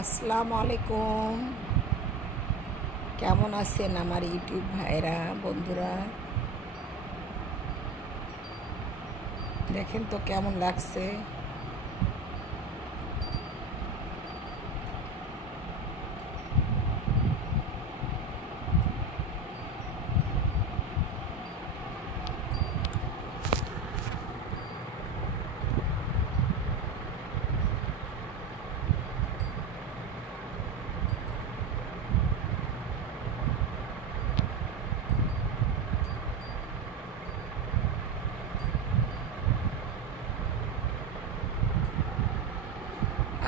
আসসালামু আলাইকুম। কেমন আছেন আমার ইউটিউব ভাইরা বন্ধুরা? দেখেন তো কেমন লাগছে।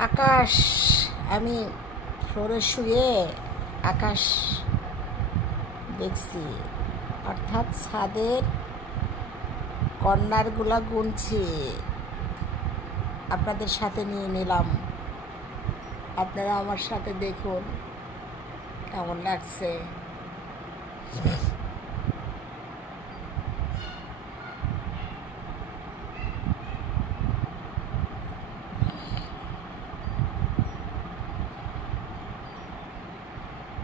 আকাশ, আমি ফ্লোরে শুয়ে আকাশ দেখছি, অর্থাৎ ছাদের কর্নারগুলা গুনছি, আপনাদের সাথে নিয়ে নিলাম। আপনারা আমার সাথে দেখুন কেমন লাগছে।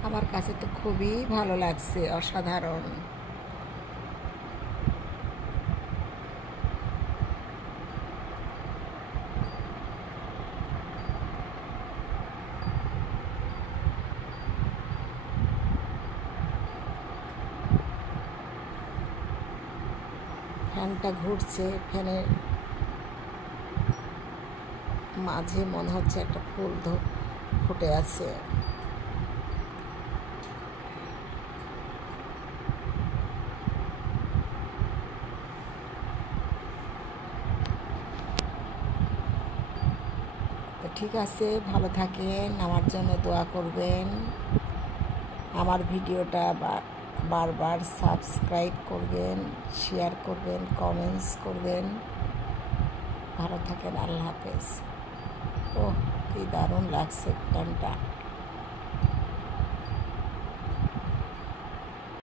আমার কাছে তো খুবই ভালো লাগছে, অসাধারণ। ফ্যানটা ঘুরছে, ফ্যানের মাঝে মনে হচ্ছে একটা ফুল ফুটে আছে। তো ঠিক আছে, ভালো থাকেন, আমার জন্য দোয়া করবেন, আমার ভিডিওটা বারবার সাবস্ক্রাইব করবেন, শেয়ার করবেন, কমেন্টস করবেন। ভালো থাকেন, আল্লাহ হাফেজ। ওহ, কি দারুণ লাগছে ফ্যানটা।